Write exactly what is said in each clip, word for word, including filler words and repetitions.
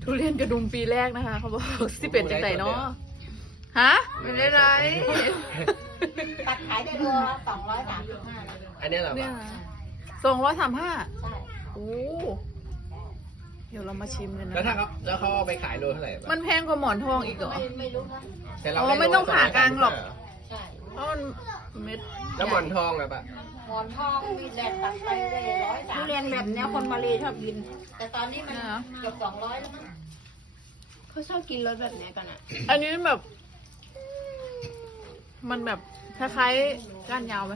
ทุเรียนกระดุมปีแรกนะคะเขาบอกสิเป็นจังไดเนาะฮะไม่ได้ไรตัดขายได้ตัวสองร้อยสามสิบห้าอันนี้เหรอเนี่ยสองร้อยสามห้าใช่โอ้เดี๋ยวเรามาชิมกันนะแล้วถ้าเขาแล้วเขาเอาไปขายโลเท่าไหร่ปะมันแพงกว่าหมอนทองอีกเหรอไม่ไม่รู้นะแต่เราอ๋อด้ไม่ต้องโลผ่ากลางหรอกใช่เพราะมันเม็ดแล้วหมอนทองอะปะหมอนทองมีแดดตัดไปได้ร้อยสามทุเรียนแบบเนี้ยคนมาเลชอบกินแต่ตอนนี้มันเกือบสองร้อยแล้วมั้งเขาชอบกินรสแบบเนี้ยกันอ่ะอันนี้แบบ มันแบบคล้ายๆก้านยาวไหม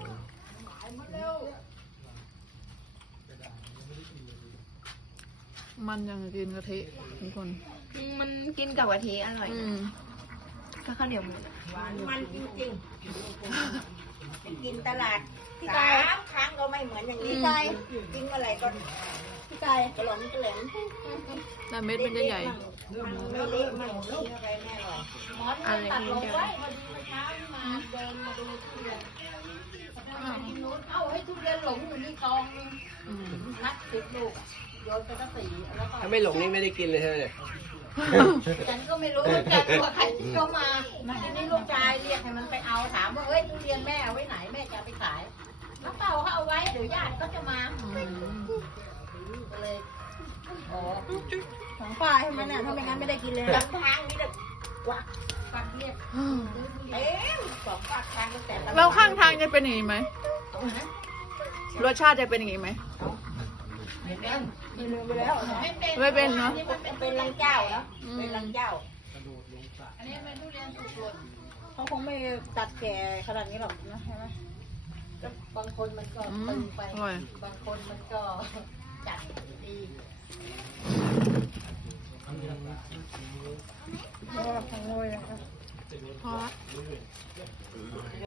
มันยังกินกะทิทุกคนมันกินกับกะทิอร่อยอืนะมก็ข้าวเหนียวหมูนะมันจริงๆไปกินตลาดสามครั้งก็ไม่เหมือนอย่างนี้ใช่กินเมื่อไหร่ก็พี่ไก่กระหล่ำกระเหลมแต่เม็ดมันจะใหญ่มันไม่เละมากลูกอะไรแน่เลยหมอนตัดลงไว้พอดีเมื่อเช้านี่มาเดินมาดูทุเรียนกินนู้นเอ้าให้ทุเรียนหลงอยู่ในกองนึงอืมนับสิบลูกโยนไปตั้งสี่แล้วก็ถ้าไม่หลงนี่ไม่ได้กินเลยใช่ไหมเนี่ยฉันก็ไม่รู้เหมือนกันว่าใครที่เขามาทีนี้ลูกชายเรียกให้มันไปเอาถามว่าเอ้ยทุเรียนแม่เอาไว้ไหนแม่จะเอาไปขายแล้วเต่าเขาเอาไว้เดี๋ยวญาติก็จะมาอืมก็เลยอ๋อสองฝ่ายใช่ไหมเนี่ยถ้าไม่งั้นไม่ได้กินเลยหลันะงทางนี่เด็กวักวักเรียกเต็มสองปากทางตั้งแต่แล้วข้างทางจะเป็นอย่างนี้ไหมรสชาติจะเป็นอย่างนี้ไหมไม่เป็นกินไปแล้วไม่เป็นไม่เป็นเนอะนี่มันเป็นเป็นลังเจ้าเนาะอืมเป็นลังเจ้าอันนี้เป็นทุเรียนสุกหล่นเขาคงไม่ตัดแก่ขนาดนี้หรอกนะใช่ไหมแล้วบางคนมันก็อืมตึงไปอร่อยบางคนมันก็จัดดีแล้วก็ของโรยนะคะพอละ